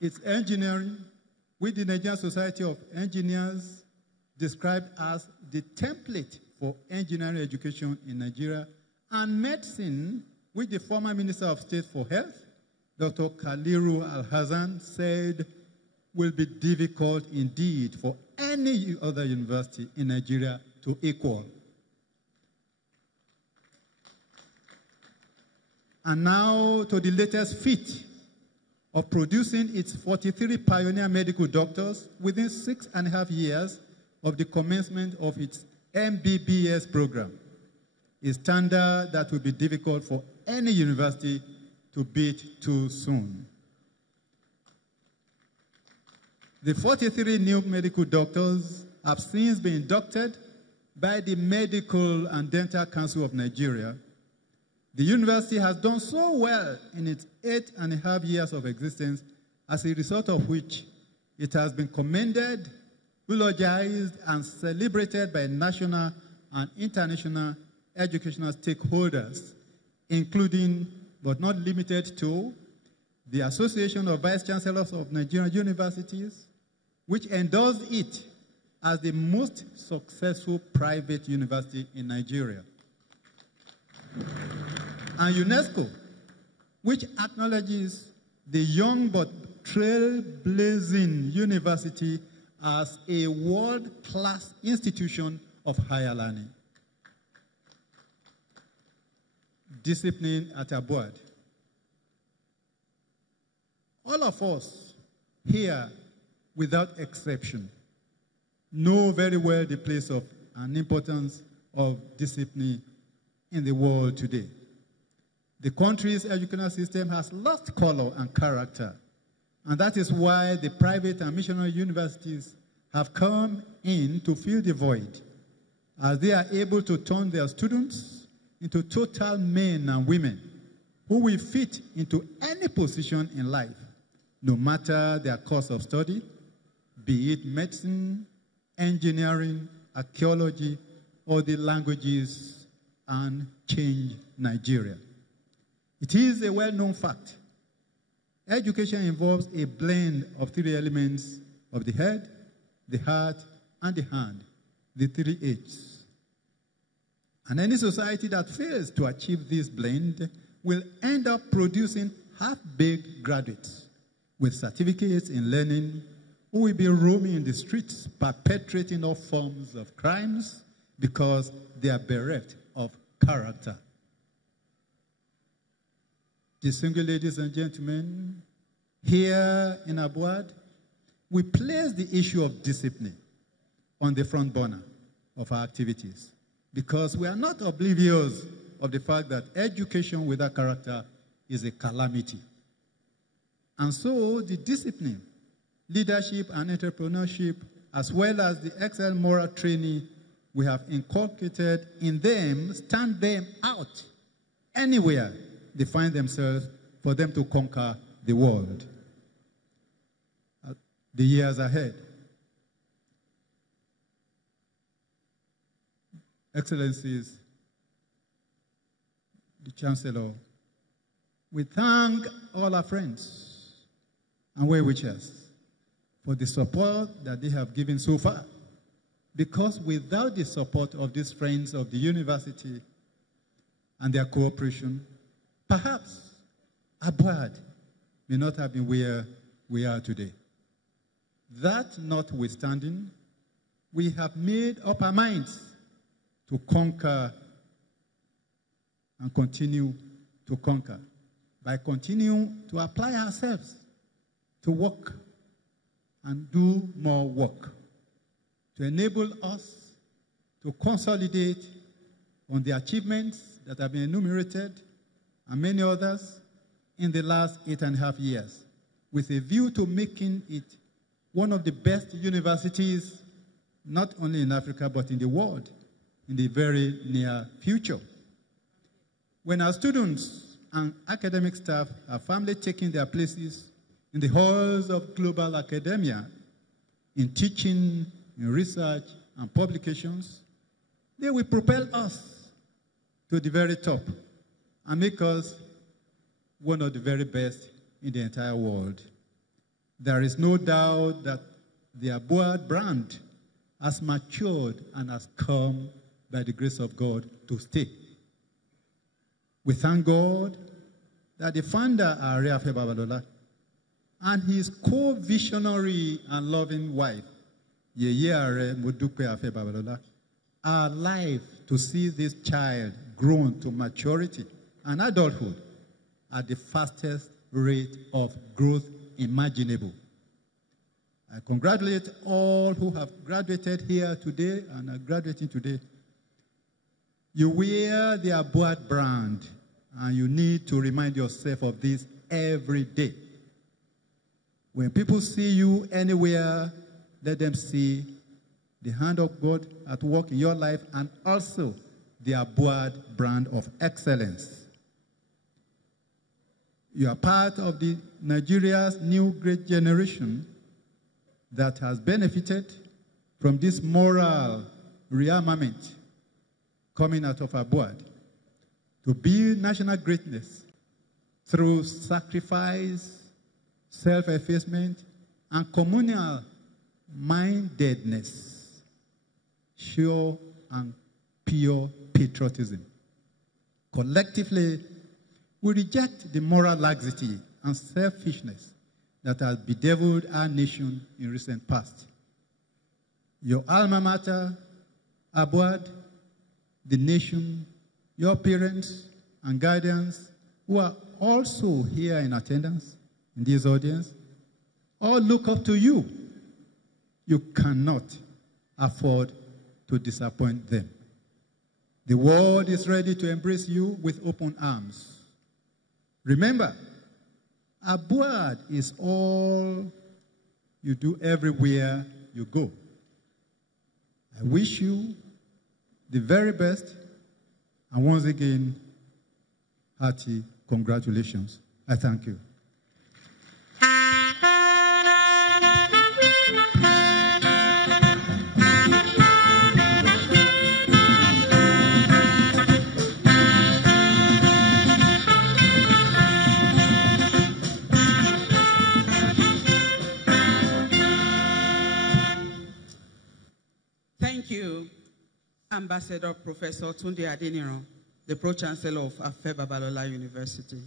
It's engineering, which the Nigerian Society of Engineers described as the template for engineering education in Nigeria, and medicine, which the former Minister of State for Health, Dr. Khaliru Al-Hassan, said will be difficult indeed for any other university in Nigeria to equal. And now to the latest feat of producing its 43 pioneer medical doctors within 6.5 years of the commencement of its MBBS program, a standard that will be difficult for any university to beat too soon. The 43 new medical doctors have since been inducted by the Medical and Dental Council of Nigeria. The university has done so well in its 8.5 years of existence, as a result of which it has been commended, eulogized, and celebrated by national and international educational stakeholders, including, but not limited to, the Association of Vice Chancellors of Nigerian Universities, which endorsed it as the most successful private university in Nigeria. And UNESCO, which acknowledges the young but trailblazing university as a world-class institution of higher learning. Discipline at Abuad. All of us here, without exception, know very well the place of and importance of discipline in the world today. The country's educational system has lost color and character, and that is why the private and missionary universities have come in to fill the void, as they are able to turn their students into total men and women who will fit into any position in life, no matter their course of study, be it medicine, engineering, archaeology, or the languages, and change Nigeria. It is a well-known fact. Education involves a blend of three elements of the head, the heart, and the hand, the 3 H's. And any society that fails to achieve this blend will end up producing half-baked graduates with certificates in learning who will be roaming in the streets, perpetrating all forms of crimes because they are bereft of character. Distinguished ladies and gentlemen, here in Abuad, we place the issue of discipline on the front burner of our activities because we are not oblivious of the fact that education without character is a calamity. And so the discipline, leadership, and entrepreneurship, as well as the excellent moral training we have inculcated in them, stand them out anywhere they find themselves for them to conquer the world. The years ahead. Excellencies, the Chancellor, we thank all our friends and well-wishers for the support that they have given so far. Because without the support of these friends of the university and their cooperation, perhaps Abuad may not have been where we are today. That notwithstanding, we have made up our minds to conquer and continue to conquer by continuing to apply ourselves to work and do more work to enable us to consolidate on the achievements that have been enumerated and many others in the last 8.5 years, with a view to making it one of the best universities, not only in Africa, but in the world, in the very near future. When our students and academic staff are firmly taking their places in the halls of global academia, in teaching, in research, and publications, they will propel us to the very top and make us one of the very best in the entire world. There is no doubt that the Abuad brand has matured and has come by the grace of God to stay. We thank God that the founder, Are Afe Babalola, and his co-visionary and loving wife, Yeye Are Modupe Afe Babalola, are alive to see this child grown to maturity and adulthood at the fastest rate of growth imaginable. I congratulate all who have graduated here today and are graduating today. You wear the Abuad brand, and you need to remind yourself of this every day. When people see you anywhere, let them see the hand of God at work in your life and also the Abuad brand of excellence. You are part of the Nigeria's new great generation that has benefited from this moral rearmament coming out of Abuad to build national greatness through sacrifice, self-effacement, and communal mindedness, sure and pure patriotism. Collectively, we reject the moral laxity and selfishness that has bedeviled our nation in recent past. Your alma mater, Abuad, the nation, your parents and guardians who are also here in attendance in this audience, all look up to you. You cannot afford to disappoint them. The world is ready to embrace you with open arms. Remember, Abuad is all you do everywhere you go. I wish you the very best, and once again, hearty congratulations. I thank you. Thank you, Ambassador Professor Tunde Adeniran, the Pro-Chancellor of Afe Babalola University.